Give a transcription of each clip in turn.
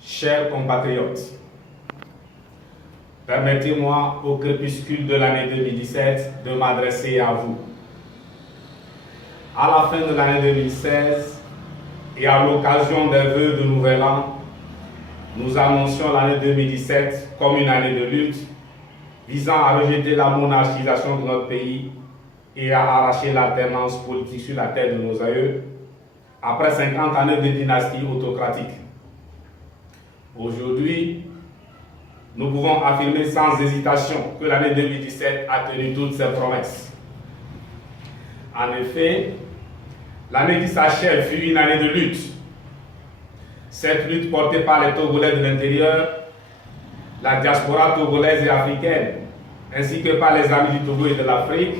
Chers compatriotes, permettez-moi au crépuscule de l'année 2017 de m'adresser à vous. À la fin de l'année 2016 et à l'occasion des vœux de Nouvel An, nous annoncions l'année 2017 comme une année de lutte visant à rejeter la monarchisation de notre pays et à arracher l'alternance politique sur la terre de nos aïeux après 50 années de dynastie autocratique. Aujourd'hui, nous pouvons affirmer sans hésitation que l'année 2017 a tenu toutes ses promesses. En effet, l'année qui s'achève fut une année de lutte. Cette lutte portée par les Togolais de l'intérieur, la diaspora togolaise et africaine, ainsi que par les amis du Togo et de l'Afrique,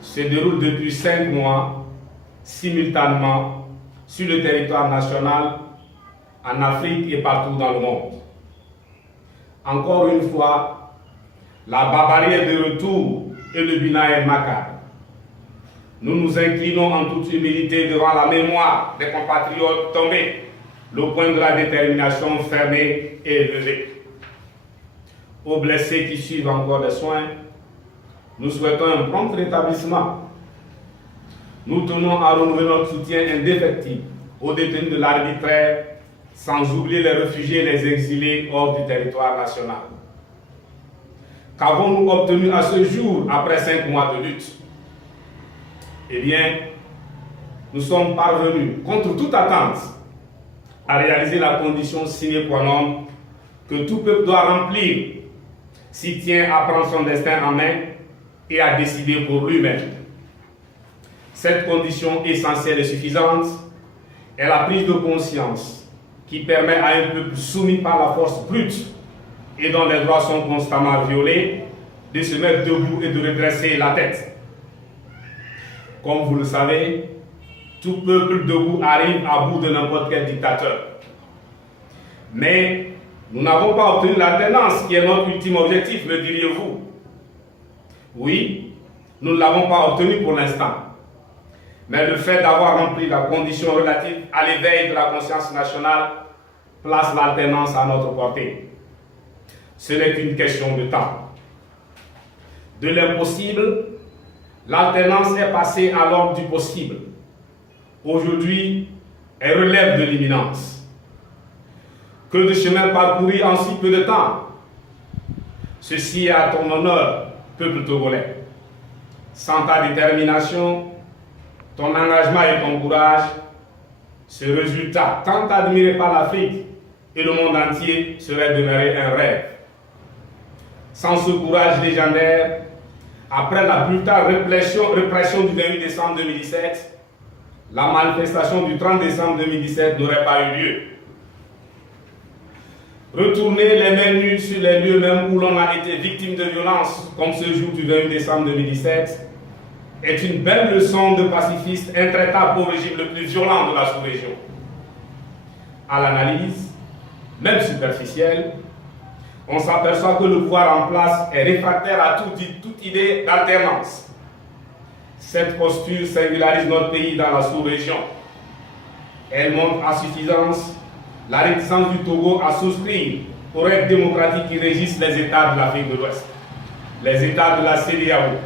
se déroule depuis 5 mois, simultanément, sur le territoire national, en Afrique et partout dans le monde. Encore une fois, la barbarie est de retour et le bilan est macabre. Nous nous inclinons en toute humilité devant la mémoire des compatriotes tombés, le point de la détermination fermé et élevé. Aux blessés qui suivent encore des soins, nous souhaitons un prompt rétablissement. Nous tenons à renouveler notre soutien indéfectible aux détenus de l'arbitraire, sans oublier les réfugiés et les exilés hors du territoire national. Qu'avons-nous obtenu à ce jour après 5 mois de lutte? Eh bien, nous sommes parvenus, contre toute attente, à réaliser la condition sine qua non que tout peuple doit remplir s'il tient à prendre son destin en main et à décider pour lui-même. Cette condition essentielle et suffisante est la prise de conscience qui permet à un peuple soumis par la force brute et dont les droits sont constamment violés de se mettre debout et de redresser la tête. Comme vous le savez, tout peuple debout arrive à bout de n'importe quel dictateur. Mais nous n'avons pas obtenu l'alternance qui est notre ultime objectif, me diriez-vous. Oui, nous ne l'avons pas obtenu pour l'instant. Mais le fait d'avoir rempli la condition relative à l'éveil de la conscience nationale place l'alternance à notre portée. Ce n'est qu'une question de temps. De l'impossible, l'alternance est passée à l'ordre du possible. Aujourd'hui, elle relève de l'imminence. Que de chemin parcouru en si peu de temps. Ceci est à ton honneur, peuple togolais. Sans ta détermination, ton engagement et ton courage, ce résultat tant admiré par l'Afrique et le monde entier serait demeuré un rêve. Sans ce courage légendaire, après la brutale répression du 28 décembre 2017, la manifestation du 30 décembre 2017 n'aurait pas eu lieu. Retourner les mains nues sur les lieux même où l'on a été victime de violence, comme ce jour du 28 décembre 2017, est une belle leçon de pacifiste intraitable au régime le plus violent de la sous-région. À l'analyse, même superficielle, on s'aperçoit que le pouvoir en place est réfractaire à toute idée d'alternance. Cette posture singularise notre pays dans la sous-région. Elle montre à suffisance la réticence du Togo à souscrire aux règles démocratiques qui régissent les États de l'Afrique de l'Ouest, les États de la CEDEAO.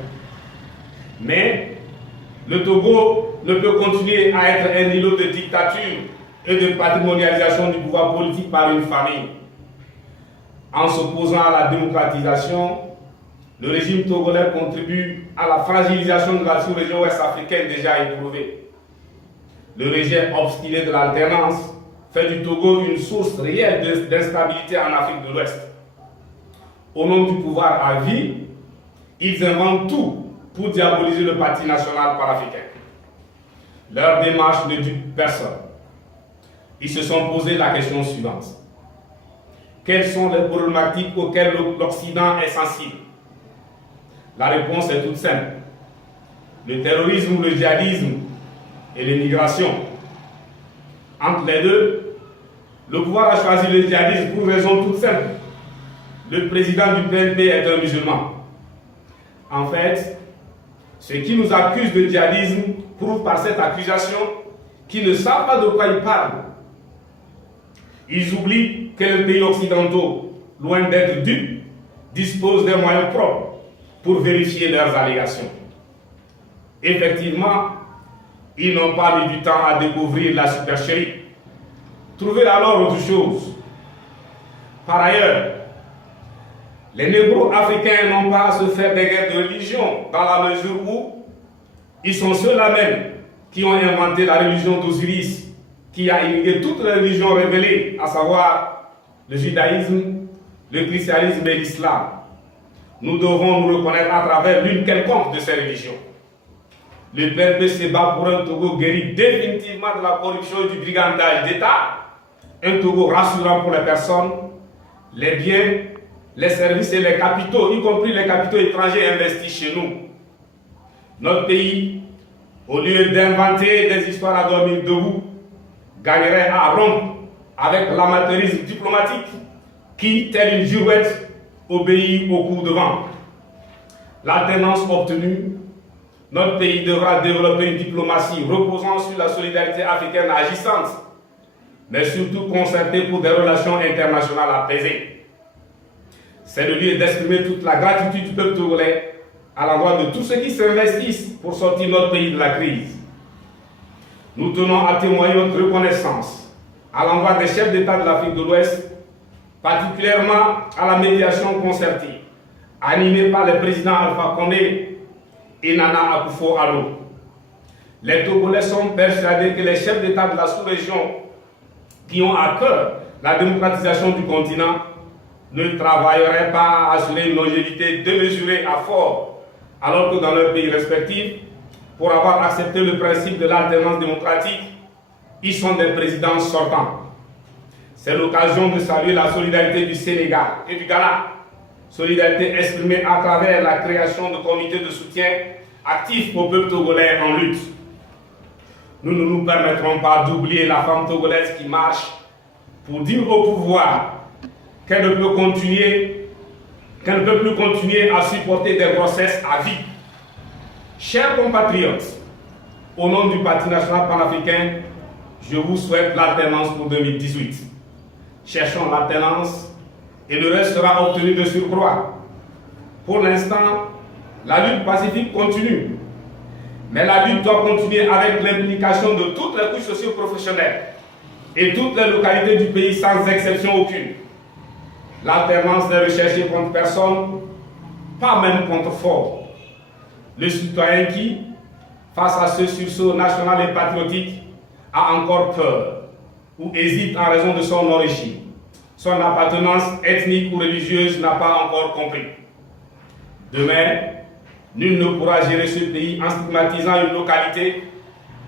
Mais le Togo ne peut continuer à être un îlot de dictature et de patrimonialisation du pouvoir politique par une famille. En s'opposant à la démocratisation, le régime togolais contribue à la fragilisation de la sous-région ouest-africaine déjà éprouvée. Le régime obstiné de l'alternance fait du Togo une source réelle d'instabilité en Afrique de l'Ouest. Au nom du pouvoir à vie, ils inventent tout pour diaboliser le parti national panafricain. Leur démarche ne dupe personne. Ils se sont posé la question suivante. Quelles sont les problématiques auxquelles l'Occident est sensible? La réponse est toute simple. Le terrorisme ou le djihadisme et l'immigration. Entre les deux, le pouvoir a choisi le djihadisme pour une raison toute simple. Le président du PNP est un musulman. En fait, ceux qui nous accusent de djihadisme prouvent par cette accusation qu'ils ne savent pas de quoi ils parlent. Ils oublient que les pays occidentaux, loin d'être dupes, disposent des moyens propres pour vérifier leurs allégations. Effectivement, ils n'ont pas mis du temps à découvrir la supercherie. Trouvez alors autre chose. Par ailleurs, les négro-africains n'ont pas à se faire des guerres de religion dans la mesure où ils sont ceux-là même qui ont inventé la religion d'Osiris, qui a irrigué toutes les religions révélées, à savoir le judaïsme, le christianisme et l'islam. Nous devons nous reconnaître à travers l'une quelconque de ces religions. Le PNP se bat pour un Togo guéri définitivement de la corruption et du brigandage d'État, un Togo rassurant pour les personnes, les biens, les services et les capitaux, y compris les capitaux étrangers investis chez nous. Notre pays, au lieu d'inventer des histoires à dormir debout, gagnerait à rompre avec l'amateurisme diplomatique qui, telle une girouette, obéit au cours de vent. L'alternance obtenue, notre pays devra développer une diplomatie reposant sur la solidarité africaine agissante, mais surtout concertée pour des relations internationales apaisées. C'est le lieu d'exprimer toute la gratitude du peuple togolais à l'endroit de tous ceux qui s'investissent pour sortir notre pays de la crise. Nous tenons à témoigner notre reconnaissance à l'endroit des chefs d'État de l'Afrique de l'Ouest, particulièrement à la médiation concertée, animée par le président Alpha Condé et Nana Akufo-Addo. Les Togolais sont persuadés que les chefs d'État de la sous-région qui ont à cœur la démocratisation du continent ne travailleraient pas à assurer une longévité démesurée à fort, alors que dans leurs pays respectifs, pour avoir accepté le principe de l'alternance démocratique, ils sont des présidents sortants. C'est l'occasion de saluer la solidarité du Sénégal et du Ghana, solidarité exprimée à travers la création de comités de soutien actifs au peuple togolais en lutte. Nous ne nous permettrons pas d'oublier la femme togolaise qui marche pour dire au pouvoir qu'elle ne peut plus continuer à supporter des grossesses à vie. Chers compatriotes, au nom du Parti national panafricain, je vous souhaite l'alternance pour 2018. Cherchons l'alternance et le reste sera obtenu de surcroît. Pour l'instant, la lutte pacifique continue. Mais la lutte doit continuer avec l'implication de toutes les couches socio-professionnelles et toutes les localités du pays sans exception aucune. L'alternance n'est recherchée contre personne, pas même contre fort. Le citoyen qui, face à ce sursaut national et patriotique, a encore peur ou hésite en raison de son origine. Son appartenance ethnique ou religieuse n'a pas encore compris. Demain, nul ne pourra gérer ce pays en stigmatisant une localité,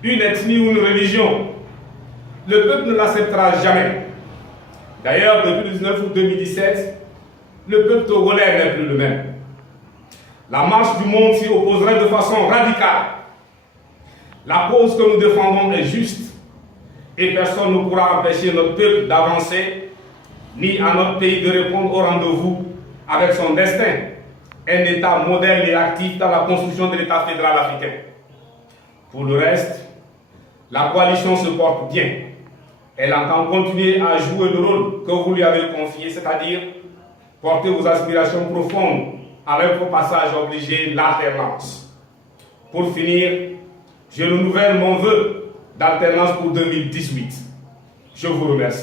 une ethnie ou une religion. Le peuple ne l'acceptera jamais. D'ailleurs, depuis le 19 août 2017, le peuple togolais n'est plus le même. La marche du monde s'y opposerait de façon radicale. La cause que nous défendons est juste et personne ne pourra empêcher notre peuple d'avancer, ni à notre pays de répondre au rendez-vous avec son destin, un État moderne et actif dans la construction de l'État fédéral africain. Pour le reste, la coalition se porte bien. Elle entend continuer à jouer le rôle que vous lui avez confié, c'est-à-dire porter vos aspirations profondes avec au passage obligé l'alternance. Pour finir, je renouvelle mon vœu d'alternance pour 2018. Je vous remercie.